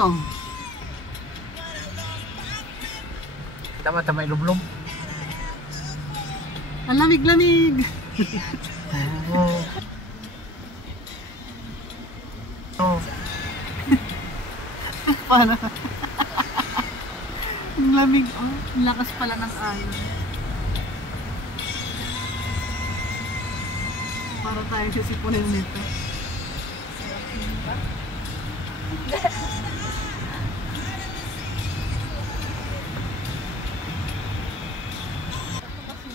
dito. Tama-tama ilumlum. Ang lamig-lamig. Paano? Ang lamig. Oh, ang lakas pala ng alon. Para tayo sisipunin nito.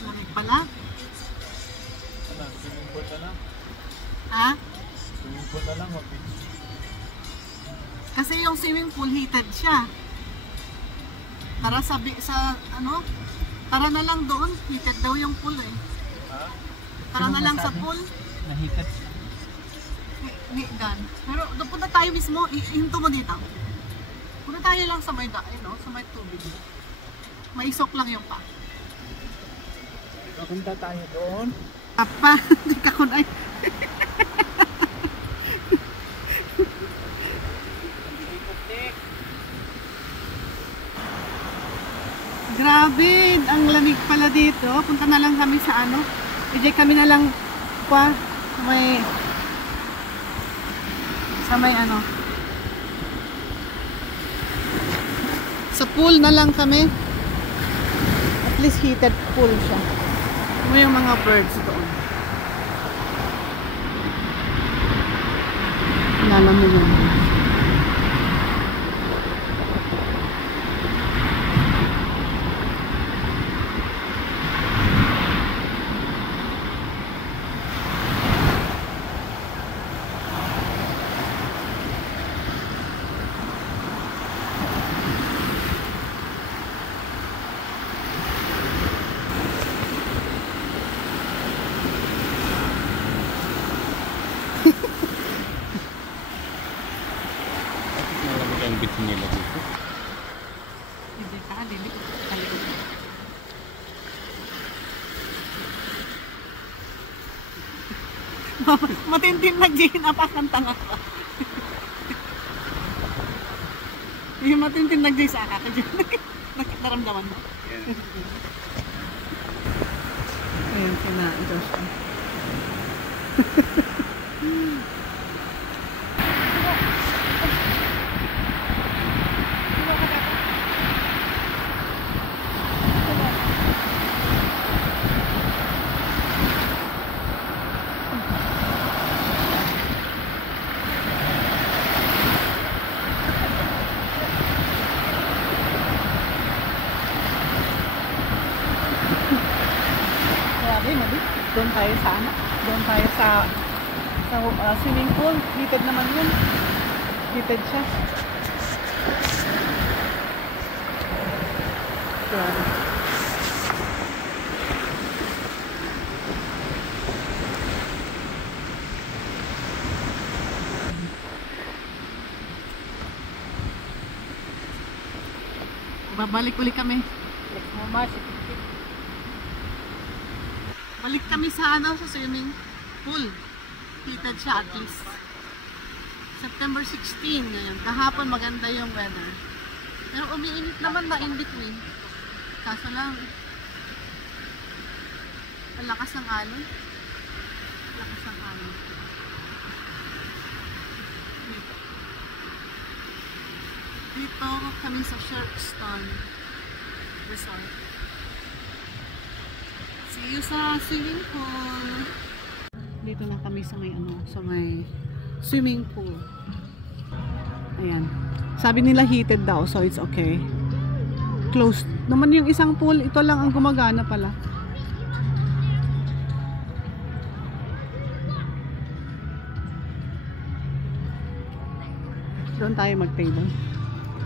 Lamig pala. Swimming pool na lang. Ha? Swimming pool na lang. Kasi yung swimming pool heated siya. Para para na lang doon, heated daw yung pool eh. Ha? Para na lang sa pool. Nahikat. Hindi, gan. Pero doon punta tayo mismo, ihinto mo dito. Punta tayo lang sa may sa may tubig. May isok lang yung pa. Punta tayo doon. Apa, hindi ka kunay. Grabe, ang lamig pala dito. Punta na lang kami sa kami na lang sa pool na lang kami. At least heated pool siya. May yung mga birds doon. Lalamig yun. Ang bitin nila dito. Hindi ka, dili. Talikod. Matintin na Jane, apakan tanga ka. Yung matintin na Jane sa ka dyan. Naramdaman mo. Ayan, Josh. Doon tayo sa swimming pool. Heated naman yun. Heated siya. Grabe. Babalik uli kami. Balik kami sa sa swimming pool. Heated siya at least. September 16 ngayon. Kahapon maganda yung weather. Pero umiinit naman na in between. Kaso lang, ang lakas ng alon. Lakas ng alon. Dito kami sa Sharkston Resort. See you sa swimming pool. Dito na kami sa may swimming pool. Ayan. Sabi nila heated daw, so it's okay. Closed. Naman yung isang pool, ito lang ang gumagana pala. Doon tayo mag-table.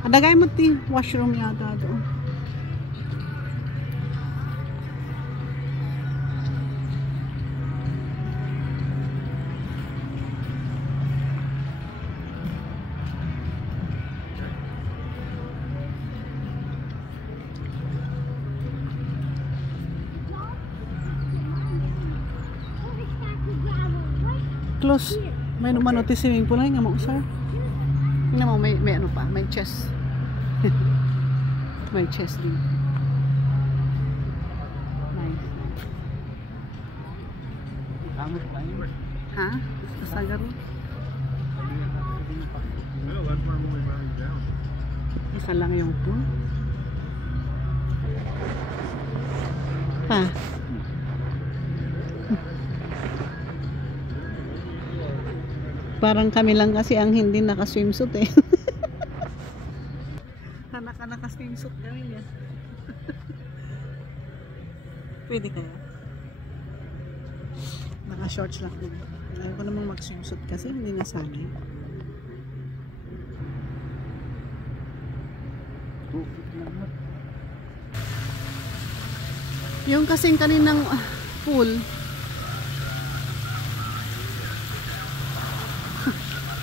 Adagay mo washroom yata doon. Close. May naman notice swimming pool ay nga mo sir. Tingnan mo, may ano pa, may chest. May chest din. Nice. Kamot pa yun. Ha? Kasagaro? Isa lang yung pool. Pa. Parang kami lang kasi ang hindi naka-swimsuit eh. Naka-swimsuit kami niya. Pwede kaya? Naka-shorts lang din. Ayaw ko namang mag-swimsuit kasi hindi nasanay. Yung kasing kaninang pool,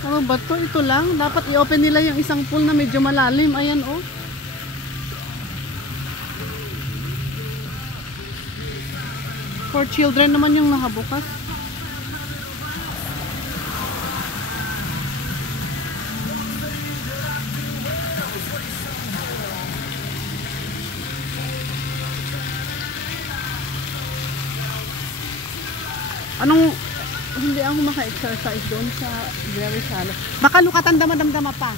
ano ba to? Ito lang. Dapat i-open nila yung isang pool na medyo malalim. Ayan oh. For children naman yung nakabukas. Anong hindi ako maka-exercise doon sa very shallow. Baka lukatan dama-damdama pa.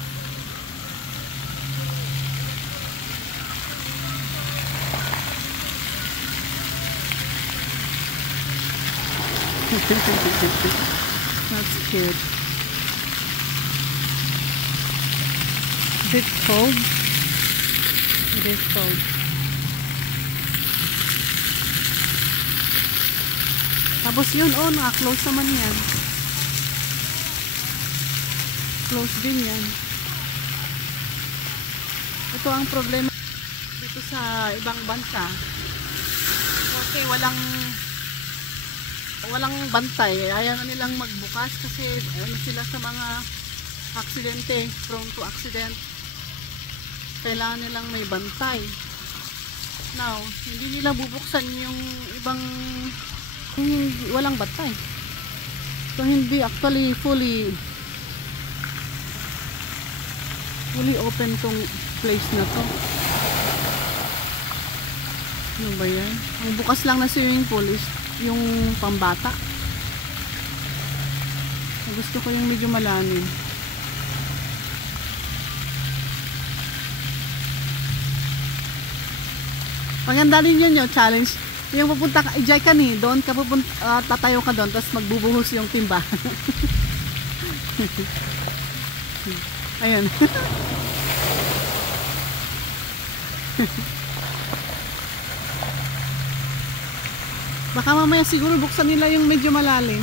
That's cute. Is it cold? It is cold. Tapos yun, oh, naka-close naman yan. Close din yan. Ito ang problema dito sa ibang bansa. Okay, walang bantay. Ayaw na nilang magbukas kasi ano sila sa mga aksidente, prone to accident. Kailangan nilang may bantay. Now, hindi nila bubuksan yung ibang walang bantay. So hindi actually fully open tong place na to. Ano ba yan? Ang bukas lang na swimming pool is yung pambata. Gusto ko yung medyo malalim. Maganda din yun yung challenge. Yung pupunta ka, ijay ka ni, doon ka pupunta, tatayo ka doon, tapos magbubuhos yung timba. Ayun. Baka mamaya siguro buksan nila yung medyo malalim.